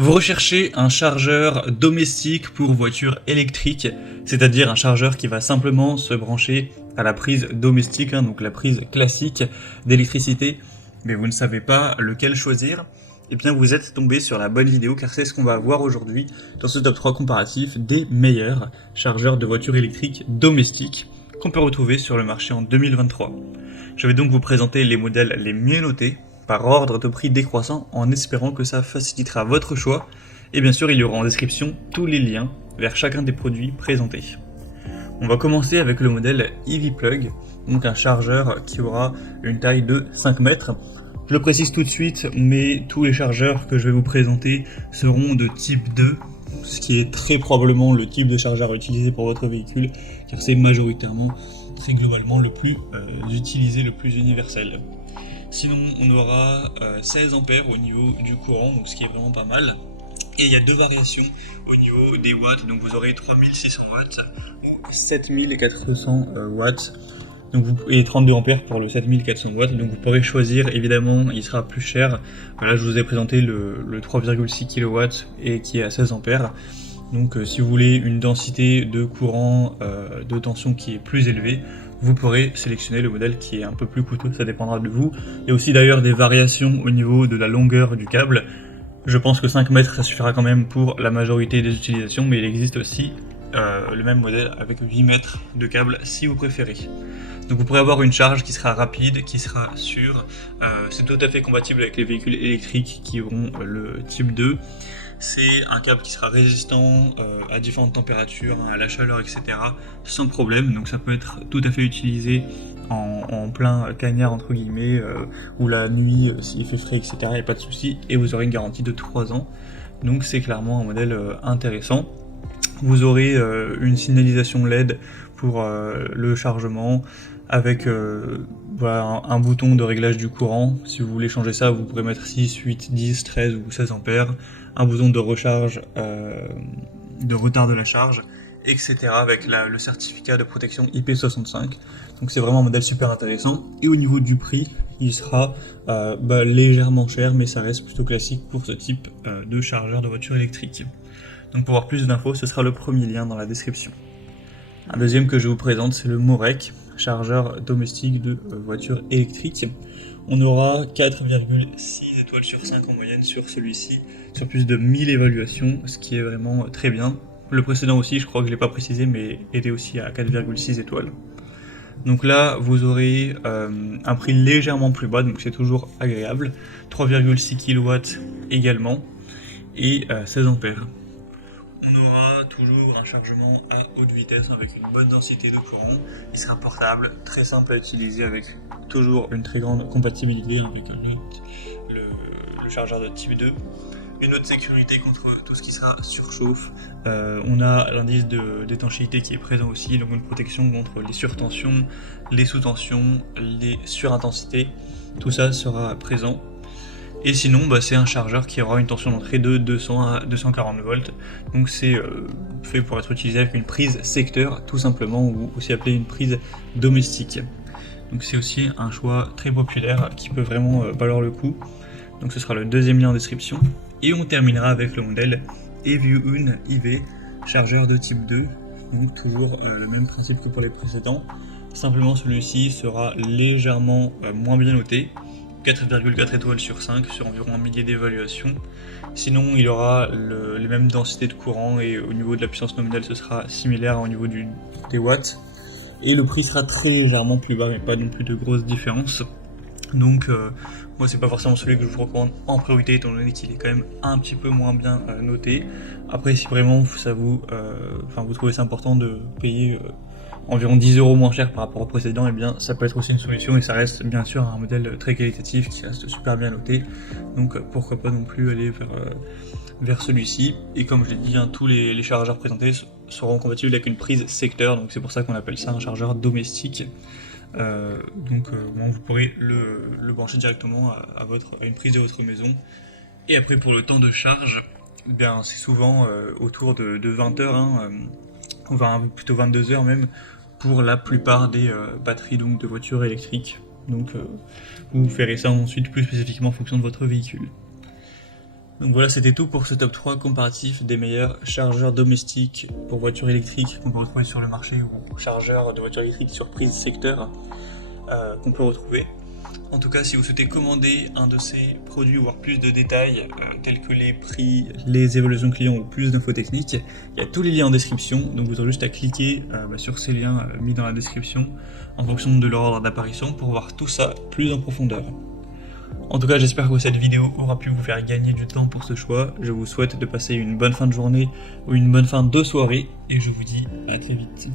Vous recherchez un chargeur domestique pour voiture électrique, c'est-à-dire un chargeur qui va simplement se brancher à la prise domestique, donc la prise classique d'électricité, mais vous ne savez pas lequel choisir. Eh bien vous êtes tombé sur la bonne vidéo car c'est ce qu'on va voir aujourd'hui dans ce top 3 comparatif des meilleurs chargeurs de voitures électriques domestiques qu'on peut retrouver sur le marché en 2023. Je vais donc vous présenter les modèles les mieux notés par ordre de prix décroissant en espérant que ça facilitera votre choix. Et bien sûr, il y aura en description tous les liens vers chacun des produits présentés. On va commencer avec le modèle EV Plug, donc un chargeur qui aura une taille de 5 mètres. Je le précise tout de suite, mais tous les chargeurs que je vais vous présenter seront de type 2, ce qui est très probablement le type de chargeur utilisé pour votre véhicule, car c'est globalement le plus utilisé, le plus universel. Sinon, on aura 16 ampères au niveau du courant, donc ce qui est vraiment pas mal. Et il y a deux variations au niveau des watts, donc vous aurez 3600 watts ou 7400 watts. Donc et 32 ampères pour le 7400 watts, donc vous pourrez choisir, évidemment il sera plus cher. Là je vous ai présenté le 3,6 kW et qui est à 16 ampères. Donc si vous voulez une densité de courant de tension qui est plus élevée, vous pourrez sélectionner le modèle qui est un peu plus coûteux, ça dépendra de vous. Il y a aussi d'ailleurs des variations au niveau de la longueur du câble. Je pense que 5 mètres ça suffira quand même pour la majorité des utilisations, mais il existe aussi le même modèle avec 8 mètres de câble si vous préférez. Donc vous pourrez avoir une charge qui sera rapide, qui sera sûre. C'est tout à fait compatible avec les véhicules électriques qui auront le type 2. C'est un câble qui sera résistant à différentes températures, à la chaleur, etc. sans problème. Donc ça peut être tout à fait utilisé en plein cagnard entre guillemets, ou la nuit s'il fait frais, etc. Il n'y a pas de souci. Et vous aurez une garantie de 3 ans. Donc c'est clairement un modèle intéressant. Vous aurez une signalisation LED pour le chargement avec voilà, un bouton de réglage du courant. Si vous voulez changer ça, vous pourrez mettre 6, 8, 10, 13 ou 16 ampères. Un bouton de recharge, de retard de la charge, etc. avec le certificat de protection IP65. Donc c'est vraiment un modèle super intéressant. Et au niveau du prix, il sera légèrement cher, mais ça reste plutôt classique pour ce type de chargeur de voiture électrique. Donc pour voir plus d'infos, ce sera le premier lien dans la description. Un deuxième que je vous présente, c'est le Morec, chargeur domestique de voiture électrique. On aura 4,6 étoiles sur 5 en moyenne sur celui-ci, sur plus de 1000 évaluations, ce qui est vraiment très bien. Le précédent aussi, je crois que je ne l'ai pas précisé, mais était aussi à 4,6 étoiles. Donc là, vous aurez un prix légèrement plus bas, donc c'est toujours agréable. 3,6 kW également, et 16 ampères. On aura toujours un chargement à haute vitesse avec une bonne densité de courant. Il sera portable, très simple à utiliser avec toujours une très grande compatibilité avec le chargeur de type 2. Une autre sécurité contre tout ce qui sera surchauffe. On a l'indice d'étanchéité qui est présent aussi, donc une protection contre les surtensions, les sous-tensions, les surintensités. Tout ça sera présent. Et sinon, c'est un chargeur qui aura une tension d'entrée de 200 à 240 volts. Donc c'est fait pour être utilisé avec une prise secteur, tout simplement, ou aussi appelée une prise domestique. Donc c'est aussi un choix très populaire qui peut vraiment valoir le coup. Donc ce sera le deuxième lien en description. Et on terminera avec le modèle EVUN IV, chargeur de type 2. Donc toujours le même principe que pour les précédents. Simplement celui-ci sera légèrement moins bien noté. 4,4 étoiles sur 5 sur environ un millier d'évaluations. Sinon, il aura les mêmes densités de courant et au niveau de la puissance nominale, ce sera similaire au niveau des watts. Et le prix sera très légèrement plus bas, mais pas non plus de grosses différences. Donc, moi, c'est pas forcément celui que je vous recommande en priorité, étant donné qu'il est quand même un petit peu moins bien noté. Après, si vraiment vous trouvez ça important de payer environ 10 € moins cher par rapport au précédent, et bien ça peut être aussi une solution et ça reste bien sûr un modèle très qualitatif qui reste super bien noté. Donc pourquoi pas non plus aller vers celui-ci. Et comme je l'ai dit, tous les chargeurs présentés seront compatibles avec une prise secteur, donc c'est pour ça qu'on appelle ça un chargeur domestique. Vous pourrez le brancher directement à une prise de votre maison. Et après pour le temps de charge, c'est souvent autour de 20 heures, plutôt 22 heures même, pour la plupart des batteries de voitures électriques. Donc vous ferez ça ensuite plus spécifiquement en fonction de votre véhicule. Donc voilà, c'était tout pour ce top 3 comparatif des meilleurs chargeurs domestiques pour voitures électriques qu'on peut retrouver sur le marché, ou chargeurs de voitures électriques sur prise secteur qu'on peut retrouver. En tout cas, si vous souhaitez commander un de ces produits ou voir plus de détails tels que les prix, les évaluations clients ou plus d'infos techniques, il y a tous les liens en description, donc vous aurez juste à cliquer sur ces liens mis dans la description en fonction de leur ordre d'apparition pour voir tout ça plus en profondeur. En tout cas, j'espère que cette vidéo aura pu vous faire gagner du temps pour ce choix. Je vous souhaite de passer une bonne fin de journée ou une bonne fin de soirée et je vous dis à très vite.